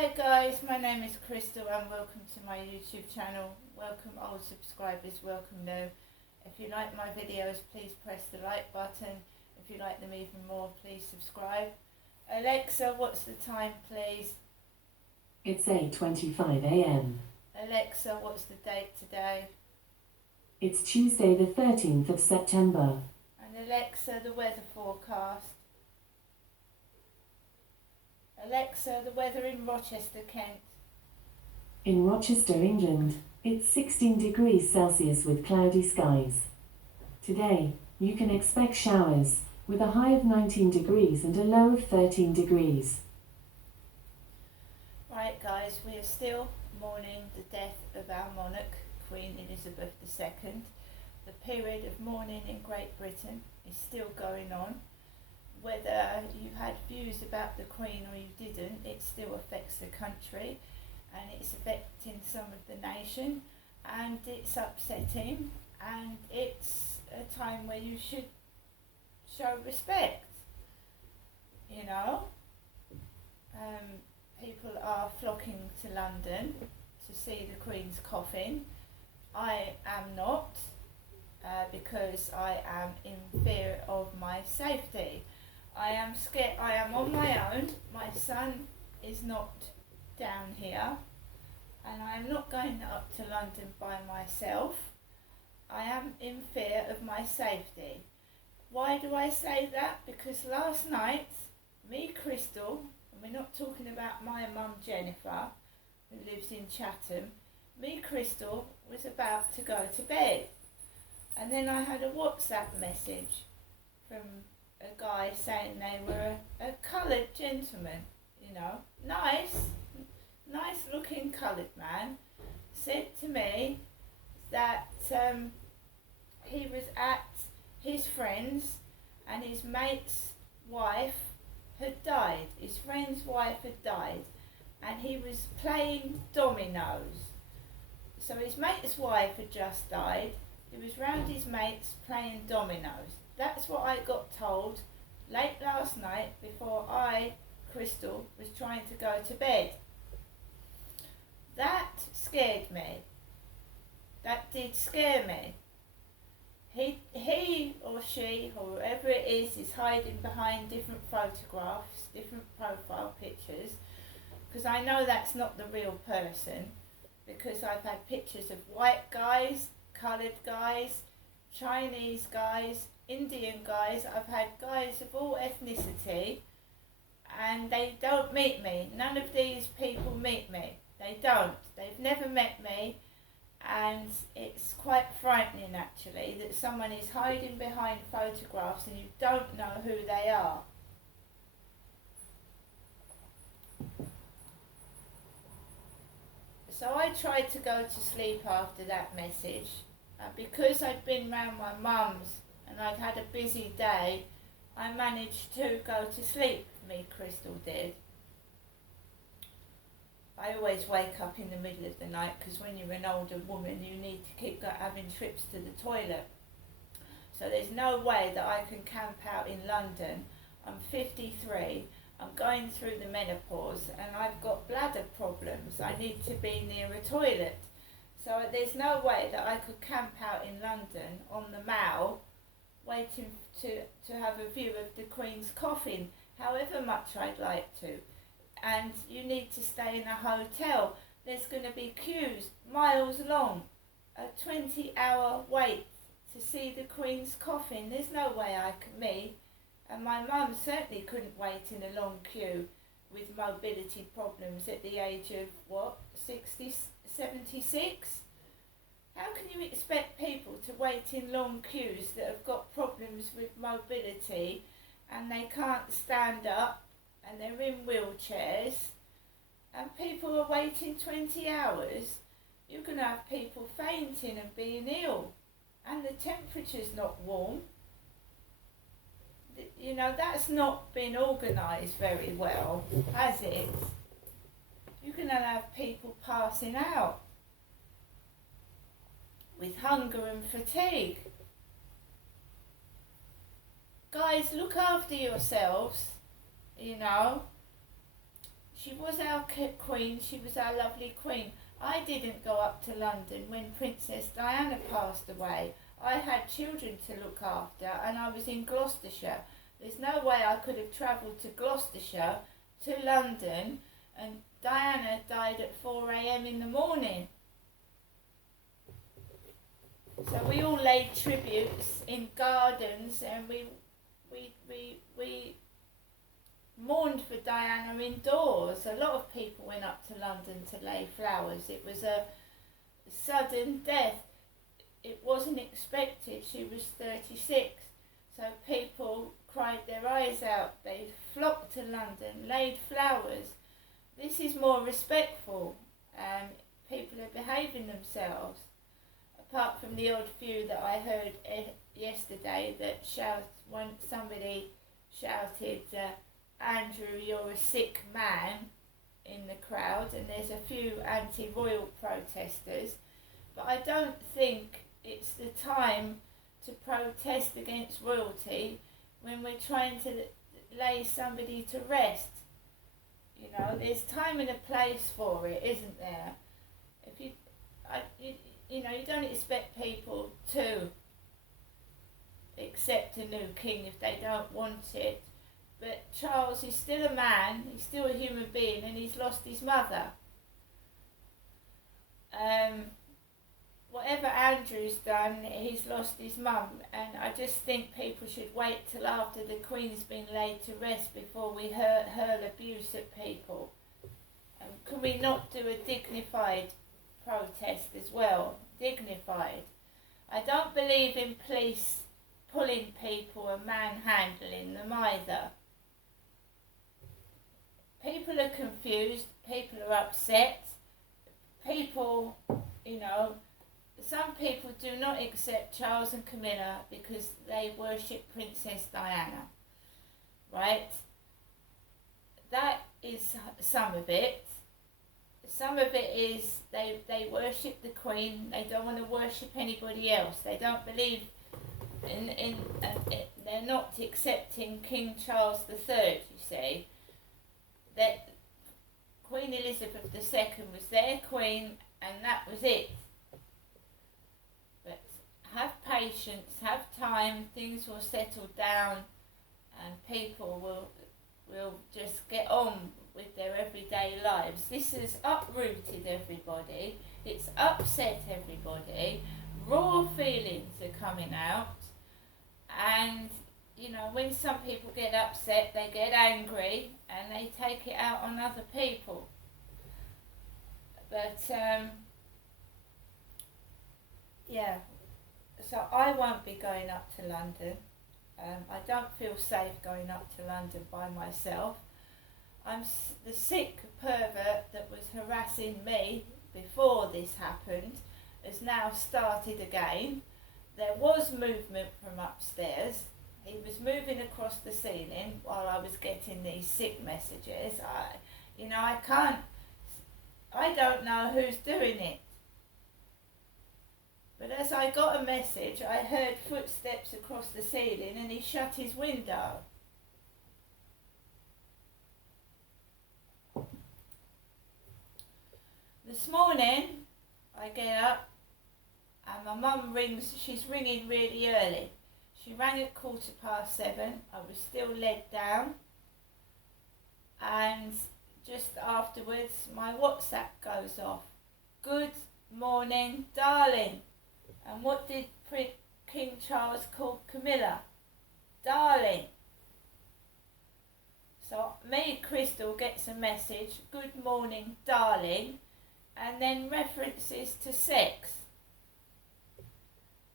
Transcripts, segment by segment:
Hi guys, my name is Crystal and welcome to my YouTube channel. Welcome old subscribers, welcome new. If you like my videos, please press the like button. If you like them even more, please subscribe. Alexa, what's the time please? It's 8:25 a.m. Alexa, what's the date today? It's Tuesday the 13th of September. And Alexa, the weather forecast. Alexa, the weather in Rochester, Kent. In Rochester, England, it's 16 degrees Celsius with cloudy skies. Today, you can expect showers, with a high of 19 degrees and a low of 13 degrees. Right guys, we are still mourning the death of our monarch, Queen Elizabeth II. The period of mourning in Great Britain is still going on. Whether you had views about the Queen or you didn't, it still affects the country and it's affecting some of the nation, and it's upsetting, and it's a time where you should show respect, you know. People are flocking to London to see the Queen's coffin. I am not, because I am in fear of my safety. I am scared. I am on my own. My son is not down here, and I am not going up to London by myself. I am in fear of my safety. Why do I say that? Because last night, me, Crystal, and we're not talking about my mum Jennifer, who lives in Chatham, me, Crystal, was about to go to bed. And then I had a WhatsApp message from a guy saying they were a coloured gentleman, you know, nice looking coloured man, said to me that he was at his friend's and his mate's wife had died. His friend's wife had died and he was playing dominoes. So his mate's wife had just died. He was round his mates playing dominoes. That's what I got told late last night before I, Crystal, was trying to go to bed. That scared me. That did scare me. He or she, or whoever it is hiding behind different photographs, different profile pictures, because I know that's not the real person, because I've had pictures of white guys, coloured guys, Chinese guys, Indian guys. I've had guys of all ethnicity, and they don't meet me. None of these people meet me. They don't. They've never met me, and it's quite frightening actually that someone is hiding behind photographs and you don't know who they are. So I tried to go to sleep after that message, because I'd been round my mum's and I'd had a busy day. I managed to go to sleep, me, Crystal did. I always wake up in the middle of the night because when you're an older woman you need to keep having trips to the toilet. So there's no way that I can camp out in London. I'm 53, I'm going through the menopause and I've got bladder problems. I need to be near a toilet. So there's no way that I could camp out in London on the Mall waiting to have a view of the Queen's coffin, however much I'd like to. And you need to stay in a hotel. There's going to be queues miles long, a 20-hour wait to see the Queen's coffin. There's no way I can, and my mum certainly couldn't wait in a long queue with mobility problems at the age of, 60, 76? How can you expect people to wait in long queues that have got problems with mobility and they can't stand up and they're in wheelchairs, and people are waiting 20 hours? You're going to have people fainting and being ill, and the temperature's not warm. You know, that's not been organised very well, has it? You're going to have people passing out with hunger and fatigue. Guys, look after yourselves, you know. She was our queen, she was our lovely queen. I didn't go up to London when Princess Diana passed away. I had children to look after and I was in Gloucestershire. There's no way I could have travelled to Gloucestershire to London, and Diana died at 4 a.m. in the morning. So we all laid tributes in gardens, and we mourned for Diana indoors. A lot of people went up to London to lay flowers. It was a sudden death. It wasn't expected. She was 36. So people cried their eyes out. They flocked to London, laid flowers. This is more respectful. People are behaving themselves. Apart from the odd few that I heard yesterday that somebody shouted, Andrew, you're a sick man, in the crowd, and there's a few anti-royal protesters. But I don't think it's the time to protest against royalty when we're trying to lay somebody to rest. You know, there's time and a place for it, isn't there? You don't expect people to accept a new king if they don't want it. But Charles is still a man, he's still a human being, and he's lost his mother. Whatever Andrew's done, he's lost his mum, and I just think people should wait till after the Queen's been laid to rest before we hurl abuse at people. Can we not do a dignified protest as well? Dignified. I don't believe in police pulling people and manhandling them either. People are confused, people are upset, people, some people do not accept Charles and Camilla because they worship Princess Diana, right? That is some of it. Some of it is they worship the Queen, they don't want to worship anybody else, they don't believe they're not accepting King Charles III, you see. That Queen Elizabeth II was their queen and that was it. But have patience, have time, things will settle down and people will just get on with their everyday lives. This has uprooted everybody, it's upset everybody, raw feelings are coming out, and when some people get upset, they get angry and they take it out on other people. But so I won't be going up to London. I don't feel safe going up to London by myself. The sick pervert that was harassing me before this happened has now started again. There was movement from upstairs. He was moving across the ceiling while I was getting these sick messages. I don't know who's doing it. But as I got a message, I heard footsteps across the ceiling and he shut his window. This morning, I get up and my mum rings, she's ringing really early. She rang at 7:15, I was still led down, and just afterwards my WhatsApp goes off. Good morning, darling. And what did King Charles call Camilla? Darling. So Crystal gets a message, good morning, darling, and then references to sex.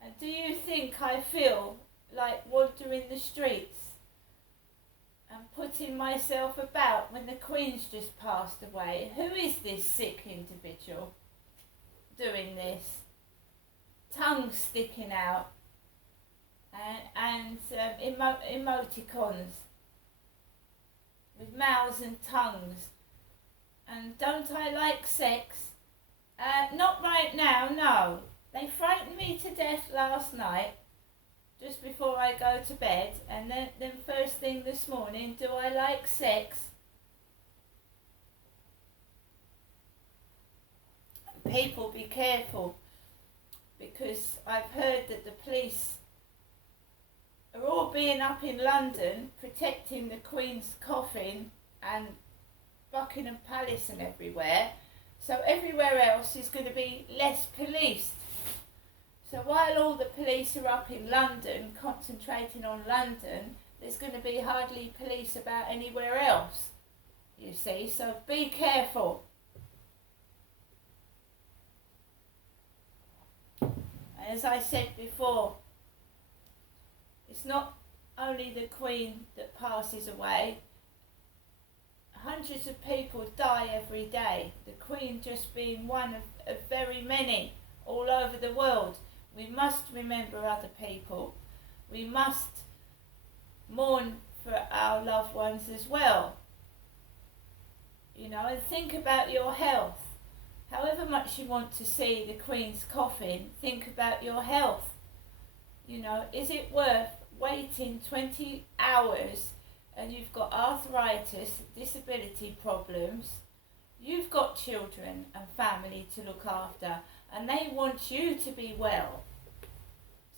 And do you think I feel like wandering the streets and putting myself about when the Queen's just passed away? Who is this sick individual doing this? Tongue sticking out and emoticons with mouths and tongues. And don't I like sex? Not right now, no. They frightened me to death last night, just before I go to bed, and then first thing this morning, do I like sex? People be careful, because I've heard that the police are all being up in London protecting the Queen's coffin and Buckingham Palace and everywhere, so everywhere else is going to be less policed. So while all the police are up in London concentrating on London, there's going to be hardly police about anywhere else, you see, so be careful. As I said before, it's not only the Queen that passes away. Hundreds of people die every day, the Queen just being one of very many all over the world. We must remember other people. We must mourn for our loved ones as well. You know, and think about your health. However much you want to see the Queen's coffin, think about your health. You know, is it worth waiting 20 hours and you've got arthritis, disability problems, you've got children and family to look after, and they want you to be well.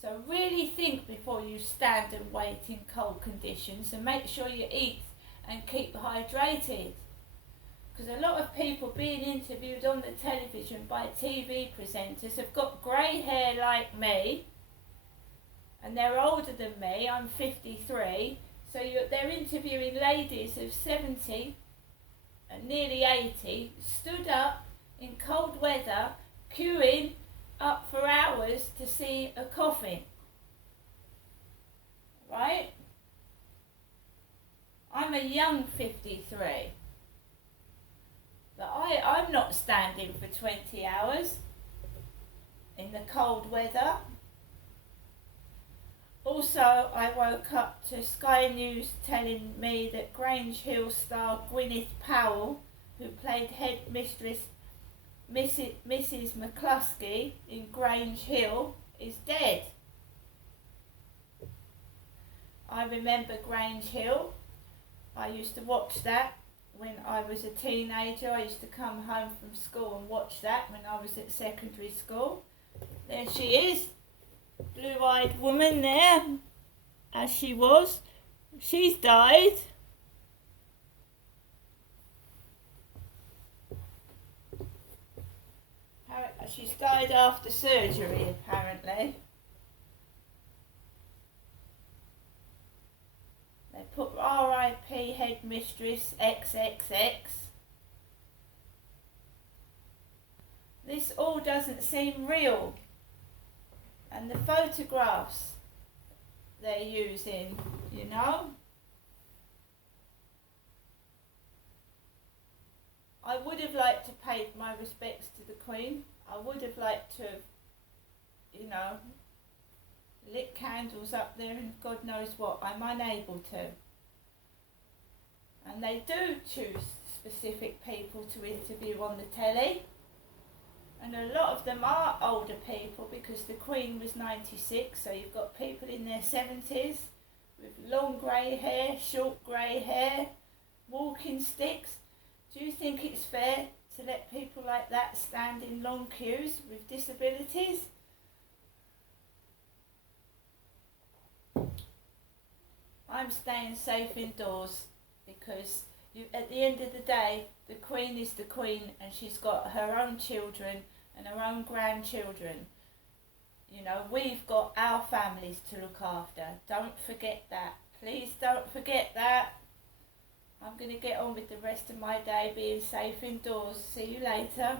So really think before you stand and wait in cold conditions, and make sure you eat and keep hydrated. Because a lot of people being interviewed on the television by TV presenters have got grey hair like me, and they're older than me. I'm 53, so they're interviewing ladies of 70 and nearly 80, stood up in cold weather, queuing up for hours to see a coffin. Right? I'm a young 53. But I'm not standing for 20 hours in the cold weather. Also, I woke up to Sky News telling me that Grange Hill star Gwyneth Powell, who played headmistress Mrs. McCluskey in Grange Hill, is dead. I remember Grange Hill. I used to watch that when I was a teenager. I used to come home from school and watch that when I was at secondary school. There she is, blue-eyed woman there, as she was. She's died. She's died after surgery, apparently. They put RIP headmistress XXX. This all doesn't seem real. And the photographs they're using, you know. I would have liked to pay my respects to the Queen. I would have liked to have, you know, lit candles up there and God knows what. I'm unable to. And they do choose specific people to interview on the telly. And a lot of them are older people, because the Queen was 96, so you've got people in their 70s with long grey hair, short grey hair, walking sticks. Do you think it's fair to let people like that stand in long queues with disabilities? I'm staying safe indoors, because at the end of the day, the Queen is the Queen, and she's got her own children and her own grandchildren. You know, we've got our families to look after. Don't forget that. Please don't forget that. I'm going to get on with the rest of my day being safe indoors. See you later.